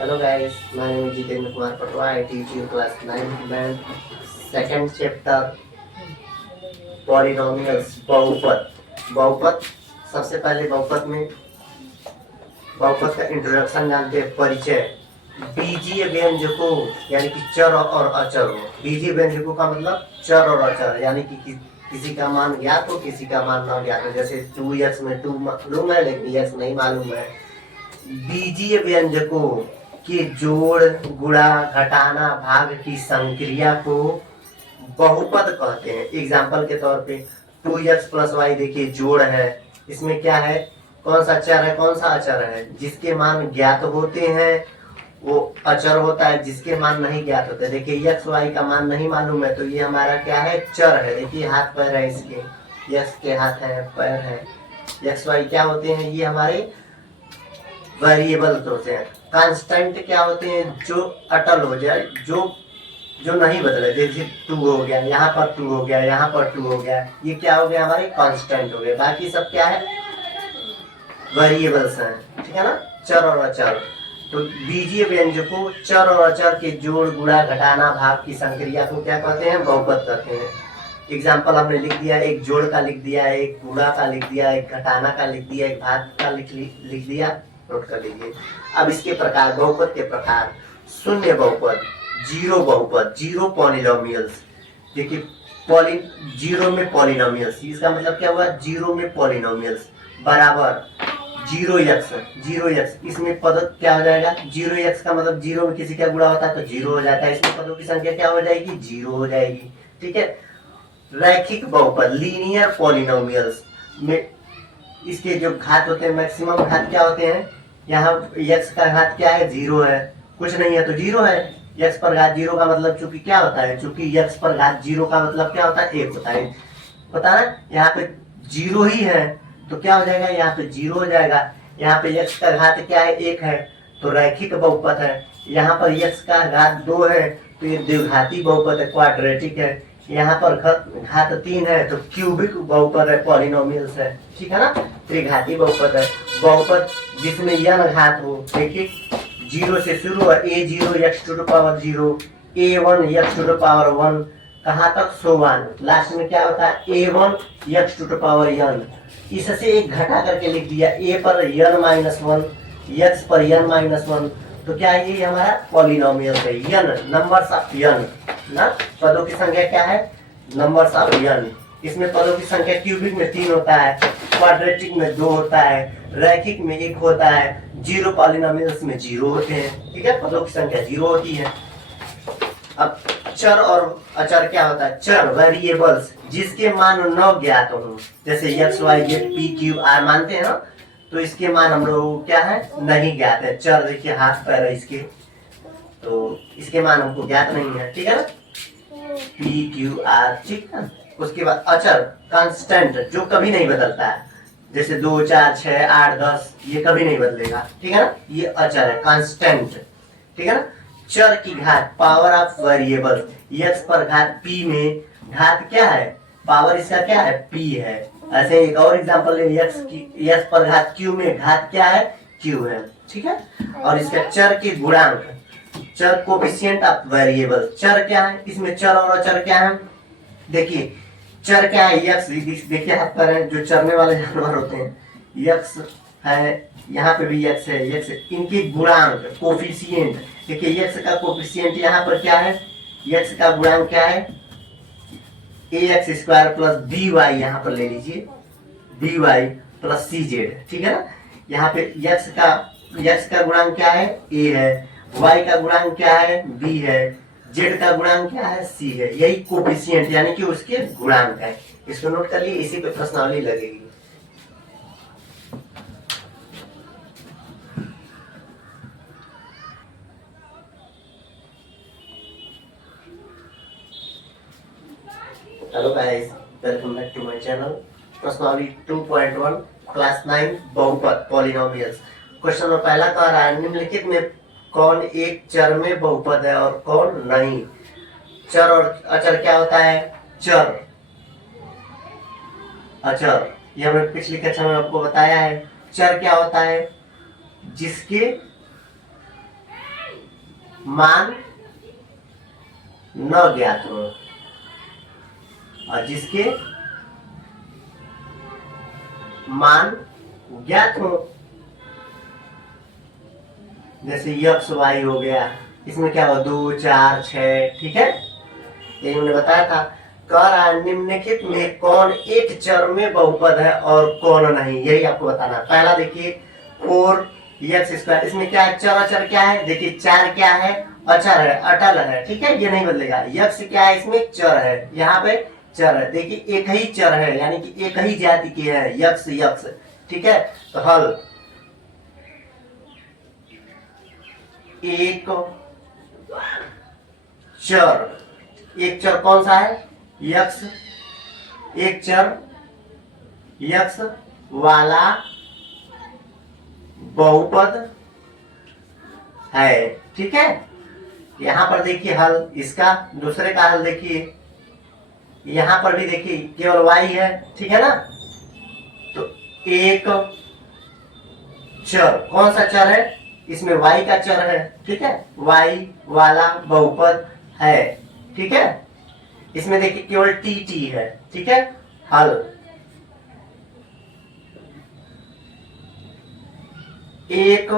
Hello guys, my name is Jitendra Kumar Patwa. I teach you class 9th math, second chapter polynomials बहुपद। बहुपद सबसे पहले बहुपद का इंट्रोडक्शन जानते हैं, परिचय। बीजीय व्यंजकों यानी कि चर और अचर हो। बीजीय व्यंजकों का मतलब चर और अचर, यानी कि किसी का मान ज्ञात हो, किसी का मान न ज्ञात हो। जैसे 2x में 2 मालूम है लेकिन x नहीं मालूम है। बीजीय व्यंजकों के जोड़, गुणा, घटाना, भाग की संक्रिया को बहुपद कहते हैं। एग्जाम्पल के तौर पे 2x प्लस वाई देखिए जोड़ है, इसमें क्या है, कौन सा चर है, कौन सा अचर है। जिसके मान ज्ञात होते हैं वो अचर होता है, जिसके मान नहीं ज्ञात होते। देखिए x y का मान नहीं मालूम है तो ये हमारा क्या है, चर है। देखिए हाथ पैर है इसके, x के हाथ है, पैर है। x y क्या होते हैं, ये हमारे वेरिएबल होते हैं। कांस्टेंट क्या होते हैं, जो अटल हो जाए, जो नहीं बदले। जैसे 2 हो गया, यहाँ पर 2 हो गया, यहाँ पर 2 हो गया, ये क्या हो गया, हमारे कांस्टेंट हो गए। बाकी सब क्या है, वेरिएबल्स हैं, ठीक है ना, चर और अचर। तो बीजीय व्यंजकों, चर और अचर के जोड़, गुणा, घटाना, भाग की संक्रिया को क्या कहते हैं, बहुपद कहते हैं। एग्जाम्पल हमने लिख दिया, एक जोड़ का लिख दिया, एक गुणा का लिख दिया, एक घटाना का लिख दिया, एक भाग का लिख दिया, नोट कर लीजिए। अब इसके प्रकार, बहुपद के प्रकार: शून्य बहुपद, जीरो बहुपद, जीरो पॉलिनोमियल्स। देखिए जीरो में पॉलिनोमियल्स, इसका मतलब क्या हुआ, जीरो में पॉलिनोमियल्स बराबर जीरो एक्स। इसमें पद क्या हो जाएगा, जीरो एक्स का मतलब जीरो में किसी का गुणा होता है तो जीरो हो जाता है। इसमें पदों की संख्या क्या हो जाएगी, जीरो हो जाएगी, ठीक है। रैखिक बहुपद, लीनियर पॉलिनोमियल्स में इसके जो घात होते हैं, मैक्सिमम घात क्या होते हैं, यहाँ x का घात क्या है, जीरो है, कुछ नहीं है तो जीरो है। x पर घात जीरो का मतलब चूंकि क्या होता है, चूंकि x पर घात जीरो का मतलब क्या होता है, एक होता है, पता है। यहाँ पे जीरो ही है तो क्या हो जाएगा, यहाँ पे जीरो हो जाएगा। यहाँ पे x का घात क्या है, एक है तो रैखिक बहुपद है। यहाँ पर x का घात 2 है तो ये द्विघाती बहुपद है, क्वाड्रेटिक है। यहाँ पर घात 3 है तो क्यूबिक बहुपद है, पॉलिनोमियल्स है, ठीक है ना, त्रिघाती बहुपद है। बहुपद जिसमें n घात हो, देखिए जीरो से शुरू है, a0 x to the power 0, a1 x to the power 1, कहाँ तक, सो 1। लास्ट में क्या होता है, a1 x to the power n। इससे एक घटा करके लिख दिया, a पर n माइनस 1, x पर n माइनस 1, तो क्या है, ये हमारा पॉलिनोमियल है। n नंबर्स ऑफ n ना, पदों की संख्या क्या है, नंबर्स ऑफ n। इसमें पदों की संख्या क्यूबिक में 3 होता है, क्वाड्रेटिक में 2 होता है, रैखिक में 1 होता है, जीरो पॉलिनोमियल्स में 0 होते हैं, ठीक है, पदों की संख्या 0 होती है। अब चर और अचर क्या होता है, चर वेरिएबल्स जिसके मान न ज्ञात हो, जैसे x y z p q r मानते हैं ना, तो इसके मान हम लोग क्या है, नहीं ज्ञात है। चर देखिए हाथ पैर है इसके, तो इसके मान हमको ज्ञात नहीं है, ठीक है ना, p q r, ठीक है। उसके बाद अचर, कांस्टेंट, जो कभी नहीं बदलता है, जैसे 2 4 6 8 10, ये कभी नहीं बदलेगा, ठीक है ना, ये अचर है, कांस्टेंट, ठीक है ना। चर की घात, पावर ऑफ वेरिएबल, x पर घात p में घात क्या है, पावर इसका क्या है, p है। ऐसे एक और एग्जांपल ले, x पर घात q में घात क्या है, q है, ठीक है। और इसका चर के गुणांक, चर कोफिशिएंट ऑफ वेरिएबल, चर क्या है, इसमें चर और अचर क्या है। देखिए चर क्या है, x, देखिए हाथ पर है, जो चरने वाले जानवर होते हैं, x है, यहाँ पे भी x है, x, इनके गुणांक कोफिशिएंट। देखिए x का कोफिशिएंट यहाँ पर क्या है, x का गुणांक क्या है, ax स्क्वायर प्लस by, यहाँ पर ले लीजिए by प्लस cz, ठीक है ना। यहाँ पे x का गुणांक क्या है, a है, y का गुणांक क्या है, b है, z का गुणांक क्या है, c है। यही कोफिशिएंट यानी कि उसके गुणांक है। इसको नोट कर लिए, इसी पे प्रश्नावली लगेगी। Hello guys, welcome back to my channel. प्रश्नावली 2.1 क्लास 9 बहुपद पॉलिनोमियल्स। क्वेश्चन नंबर पहला कह रहा है, निम्नलिखित में कौन एक चर में बहुपद है और कौन नहीं। चर और अचर क्या होता है, चर अचर, ये हमने पिछली कक्षा में आपको बताया है। चर क्या होता है, जिसके मान न ज्ञात हो और जिसके मान ज्ञात हो, जैसे यक्स वाई हो गया, इसमें क्या हो 2 4 6, ठीक है, यही हमने बताया था। कह रहा है निम्नलिखित में कौन एक चर में बहुपद है और कौन नहीं, यही आपको बताना है। पहला देखिए 4x², इसमें क्या है, चर अचर क्या है, देखिए 4 क्या है, अचर है, अटल है, ठीक है, ये नहीं बदलेगा। यक्स क्या है, इसमें चर है, यहाँ पे चर है, देखिए एक ही चर है, यानी कि एक ही जाति की है, यक्स यक्स, ठीक है। तो हल एक चर, एक चर कौन सा है, यक्स, एक चर यक्स वाला बहुपद है, ठीक है। यहां पर देखिए हल, इसका दूसरे का हल देखिए, यहां पर भी देखिए केवल y है, ठीक है ना। तो एक चर, कौन सा चर है, इसमें y का चर है, ठीक है, y वाला बहुपद है, ठीक है। इसमें देखिए केवल टी है, ठीक है। हल एक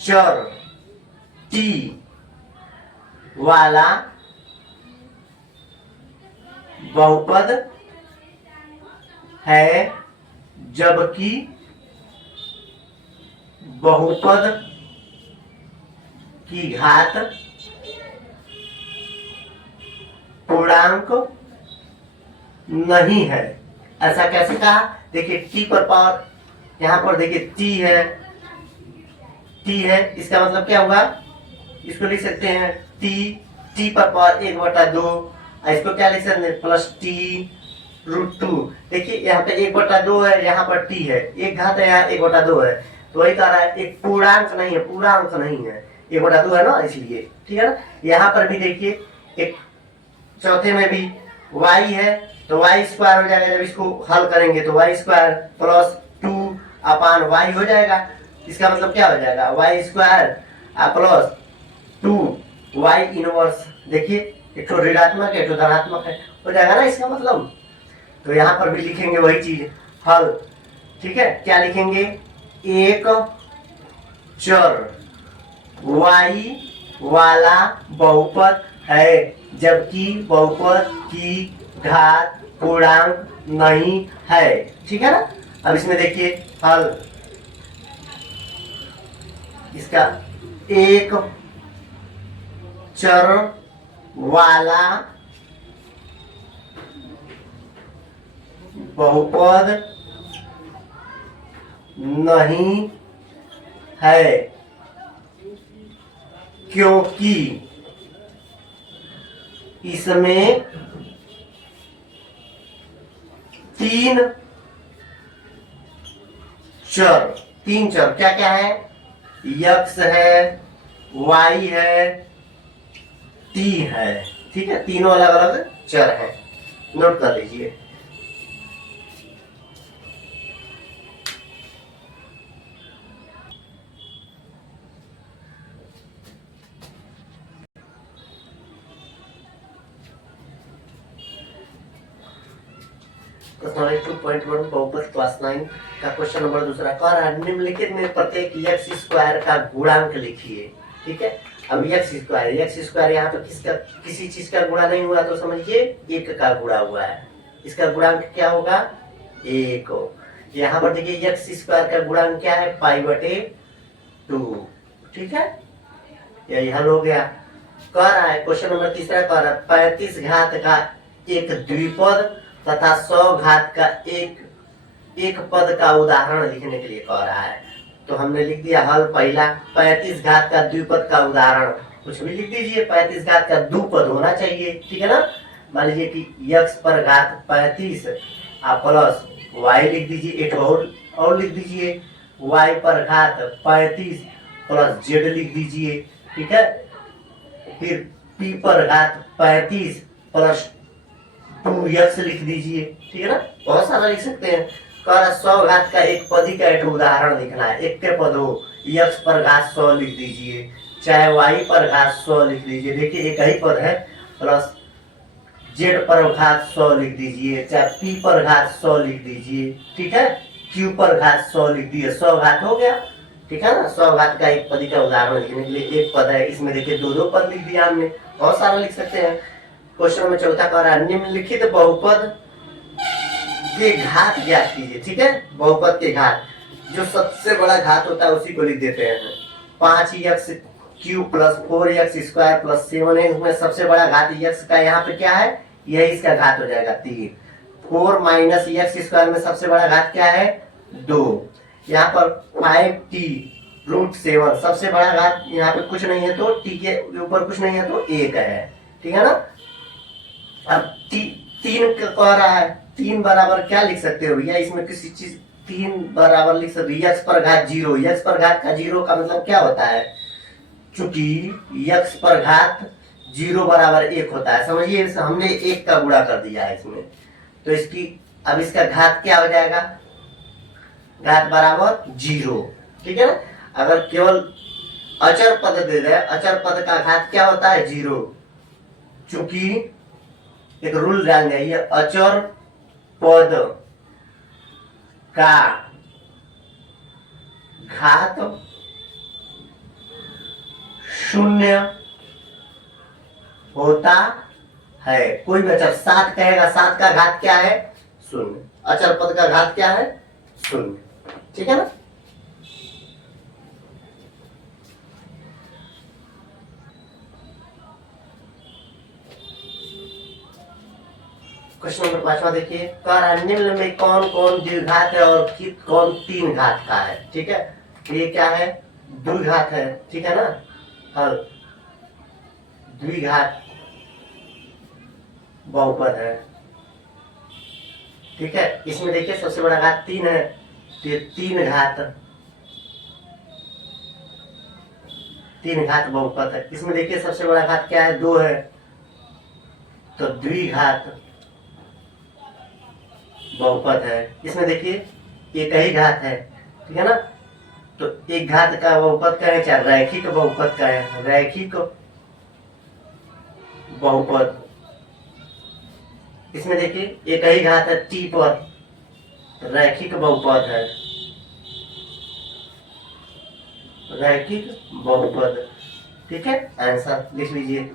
चर टी वाला बहुपद है जबकि बहुपद की घात पूर्णांक नहीं है। ऐसा कैसे कहा, देखिए टी पर पावर, यहां पर देखिए टी है, इसका मतलब क्या हुआ, इसको लिख सकते हैं टी पर पावर 1/2, इसको क्या लिख सकते हैं, प्लस टी√2। देखिए यहाँ पे 1/2 है, यहाँ पर टी है, एक घात है, यहाँ 1/2 है, तो वही कह रहा है एक पूर्णांक नहीं है, पूर्णांक नहीं है, 1/2 है ना, इसलिए, ठीक है ना। यहाँ पर भी देखिए एक चौथे में भी y है, तो y² हो जाएगा, जब इसको हल करेंगे तो y² प्लस 2/y हो जाएगा। इसका मतलब क्या हो जाएगा, y² प्लस 2y इनवर्स, देखिए एक तो ऋणात्मक है, एक तो धनात्मक है, हो जाएगा ना इसका मतलब। तो यहाँ पर भी लिखेंगे वही चीज, हल, ठीक है। क्या लिखेंगे, एक चर y वाला बहुपद है जबकि बहुपद की घात पूर्णांक नहीं है, ठीक है ना। अब इसमें देखिए हल, इसका एक चर वाला बहुपद नहीं है क्योंकि इसमें 3 चर क्या क्या है, यक्स है, वाई है, टी है, ठीक है, तीनों अलग अलग चर हैं, नोट कर लीजिए। बहुपद क्लास 9 का क्वेश्चन नंबर दूसरा कह रहा है निम्नलिखित में प्रत्येक x² का गुणांक लिखिए, ठीक है। अब x² यहाँ पे किसी चीज का गुणा नहीं हुआ तो समझिए एक का गुणा हुआ है, इसका गुणांक क्या होगा, 1। यहाँ पर देखिए x² का गुणांक क्या है, π/2, ठीक है, यही हल हो गया। कह रहा है क्वेश्चन नंबर तीसरा कह रहा है 35 घात का एक द्विपद तथा 100 घात का एक पद का उदाहरण लिखने के लिए कह रहा है। तो हमने लिख दिया हल, पहला 35 घात का द्विपद का उदाहरण, कुछ भी लिख दीजिए, 35 घात का द्विपद होना चाहिए, ठीक है ना। मान लीजिए कि x पर घात 35 आप प्लस y लिख दीजिए, एक और लिख दीजिए, y पर घात 35 प्लस z लिख दीजिए, ठीक है। फिर p पर घात 35 प्लस 2x लिख दीजिए, ठीक है ना, बहुत सारा लिख सकते हैं। 100 घात का एक पदी का एक उदाहरण लिखना है, एक के पद हो, x पर घात 100 लिख दीजिए, चाहे y पर घात 100 लिख लीजिए, देखिए एक ही पद है, प्लस z पर घात 100 लिख दीजिए, चाहे p पर घात 100 लिख दीजिए, ठीक है, q पर घात 100 लिख दिए, 100 घात हो गया, ठीक है ना। 100 घात का एक पद का उदाहरण लिखने के लिए एक पद है, इसमें देखिए दो दो पद लिख दिया हमने, बहुत सारा लिख सकते हैं। क्वेश्चन में चौथा कह रहा है निम्नलिखित बहुपद के घात ज्ञात कीजिए, ठीक है, बहुपद के घात, जो सबसे बड़ा घात होता है उसी को लिख देते हैं। 5x cube plus 4x square plus 7 में सबसे बड़ा घात x का यहाँ पे क्या है, यही इसका घात हो जाएगा 3। 4 माइनस एक्स स्क्वायर में सबसे बड़ा घात क्या है 2। यहाँ पर 5t रूट 7 सबसे बड़ा घात, यहाँ पे कुछ नहीं है तो t के ऊपर कुछ नहीं है तो 1 है, ठीक है ना। अब 3 कह रहा है, 3 बराबर क्या लिख सकते हो भैया, इसमें किसी चीज 3 बराबर लिख सकते हो x पर घात 0, x पर घात का 0 का मतलब क्या होता है, चूंकि x पर घात 0 बराबर 1 होता है, समझिए हमने 1 का गुणा कर दिया है इसमें, तो इसकी अब इसका घात क्या हो जाएगा, घात बराबर 0, ठीक है ना। अगर केवल अचर पद दे दे, अचर पद का घात क्या होता है 0, चूंकि एक रूल डाल जाइए, अचर पद का घात 0 होता है। कोई भी अचर 7 कहेगा, 7 का घात क्या है 0, अचर पद का घात क्या है 0, ठीक है ना। क्वेश्चन नंबर 5वां देखिए, निम्न में कौन कौन द्विघात है और कौन 3 घात का है, ठीक है। ये क्या है द्विघात है, ठीक है ना, हल द्विघात बहुपद है, ठीक है। इसमें देखिए सबसे बड़ा घात 3 है, तो ये 3 घात बहुपद है। इसमें देखिए सबसे बड़ा घात क्या है 2 है, तो द्विघात बहुपद है। इसमें देखिए एक ही घात है, ठीक है ना, तो एक घात का बहुपद का है, चाहे रैखिक बहुपद का है, रैखिक बहुपद। इसमें देखिए एक ही घात है t पर, रैखिक बहुपद है, रैखिक बहुपद, ठीक है। आंसर लिख लीजिए।